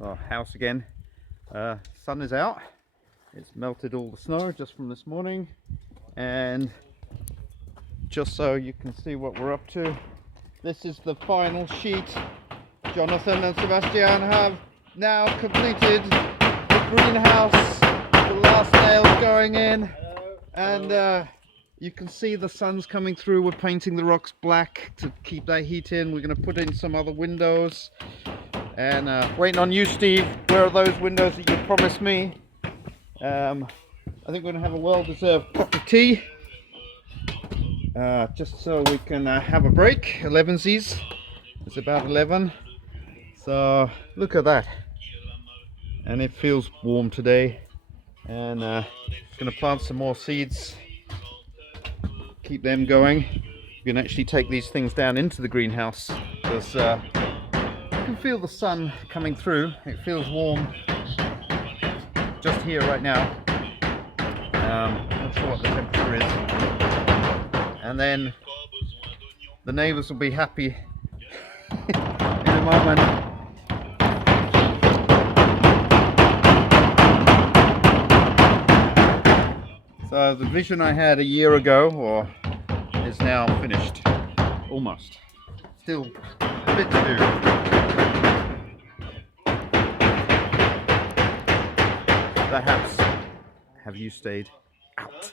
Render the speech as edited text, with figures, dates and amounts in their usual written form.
our house again. Sun is out. It's melted all the snow just from this morning, and just so you can see what we're up to, this is the final sheet. Jonathan and Sebastian have now completed the greenhouse. The last nail's going in. And you can see the sun's coming through. We're painting the rocks black to keep that heat in. We're going to put in some other windows. And waiting on you, Steve. Where are those windows that you promised me? I think we're going to have a well-deserved cup of tea. Just so we can have a break. 11sies. It's about 11. So look at that. And it feels warm today. And going to plant some more seeds. Keep them going. You can actually take these things down into the greenhouse because you can feel the sun coming through. It feels warm just here right now. Not sure what the temperature is. And then the neighbors will be happy in a moment. So the vision I had a year ago is now finished, almost. Still a bit to do. Perhaps have you stayed out?